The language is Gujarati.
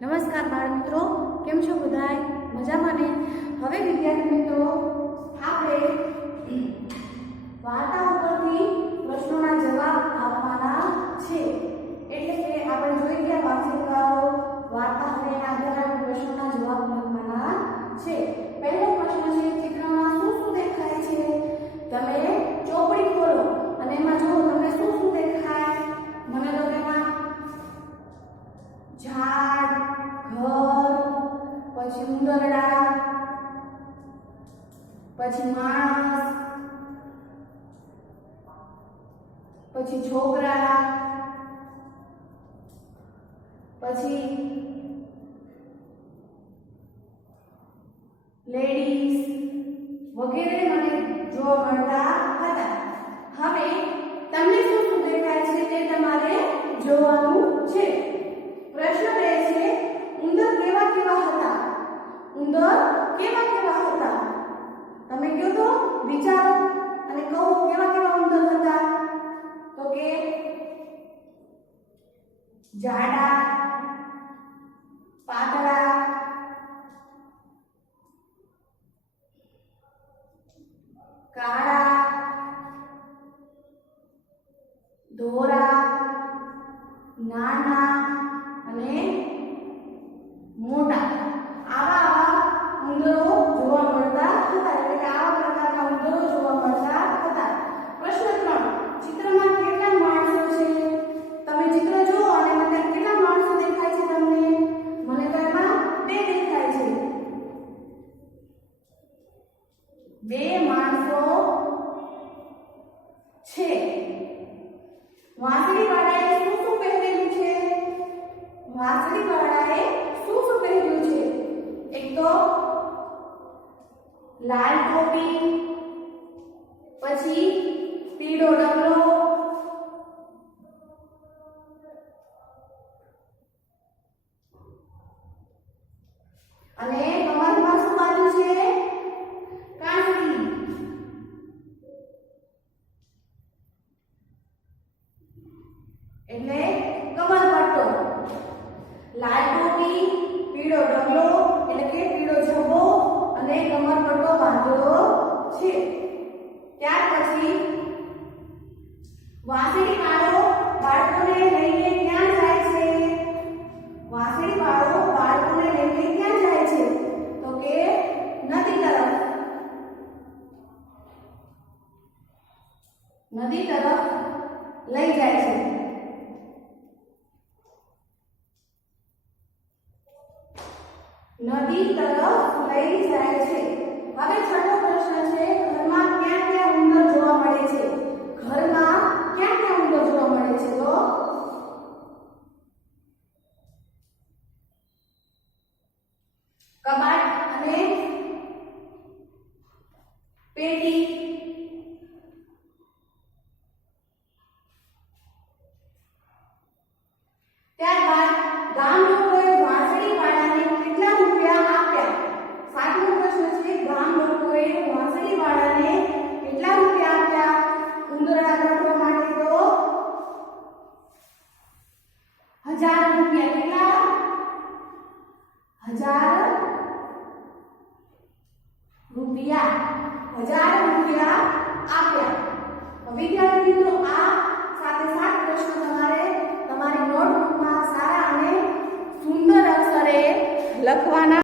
નમસ્કાર બાળ મિત્રો, કેમ છો બધાય? મજામાં ને? હવે વિદ્યાર્થી મિત્રો આપણે વાર્તા ઉપરથી પ્રશ્નોના જવાબ આપવાના છે. એટલે કે આપણે જોઈ ગયા વાર્ષિકાઓ વાર્તા, હવે એના આધારે પ્રશ્નોના જવાબ લખવાના છે. પહેલો પ્રશ્ન છે, ચિત્રમાં શું શું દેખાય છે? તમે ચોપડી ખોલો અને એમાં જુઓ તમને શું શું દેખાય. મને તો તેમાં ઝાડ, ઘર, પછી ઉંદરડા, પછી માણસ, પછી છોકરા, પછી લેડીઝ વગેરે મને જોવા મળતા હતા. હવે તમને શું શું દેખાય છે તે તમારે જોવાનું છે. પ્રશ્ન રહે છે, ઉંદર કેવા કેવા હતા? ઉંદર કેવા કેવા હતા? તમે કહો તો વિચારો અને કહો કેવા કેવા ઉંદર હતા. તો કે જાડા, પાતળા, કાળા, ધોળા, નાના અને મોટા. આવા ઉંદરો જોવા મળતા હતા. એટલે કે આવા પ્રકારના ઉંદરો જોવા મળતા હતા. પ્રશ્ન 3, ચિત્રમાં કેટલા માણસો છે? તમે ચિત્ર જુઓ અને મને કેટલા માણસો દેખાય છે તમને? મને તો એમાં 2 દેખાય છે. 2 માણસો છે. વાંસળીવાળાએ શું શું પહેરેલું છે? વાંસળીવાળાએ શું શું પહેર્યું છે? એક તો લાલ ટોપી, પછી પીળો ડગલો, અને કમરમાં શું બાંધ્યું છે? કાંસળી. એટલે કમરપટ્ટો. લાલ ટોપી, પીળો ડગલો એટલે કે પીળો ઝભ્ભો અને કમરપટ્ટો બાંધ્યો છે. ત્યાર પછી વાંસળીવાળો બાળકોને લઈને ક્યાં જાય છે? વાંસળીવાળો બાળકોને લઈને ક્યાં જાય છે? તો કે નદી તરફ. નદી તરફ લઈ જાય છે. નદી તરફ લઈ જાય છે. હવે છઠ્ઠો પ્રશ્ન છે, ઘરમાં ક્યાં ક્યાં ઉંદર જોવા મળે છે? ઘરમાં ક્યાં ક્યાં ઉંદર જોવા મળે છે? તો કબાટ અને પેટી, ત્યારબાદ ગામ લોકોએ વાંસળીવાળાને કેટલા રૂપિયા આપ્યા? 7મો પ્રશ્ન છે, ગામ લોકોએ વાંસળીવાળાને કેટલા રૂપિયા આપ્યા? ઉંદરડા કાઢવા માટે તો 1000 રૂપિયા. કેટલા? 1000 રૂપિયા. 1000 રૂપિયા આપ્યા. વિદ્યાર્થી મિત્રો, આ 7 પ્રશ્નો તમારે તમારી નોટબુકમાં સારા અને સુંદર અક્ષરે લખવાના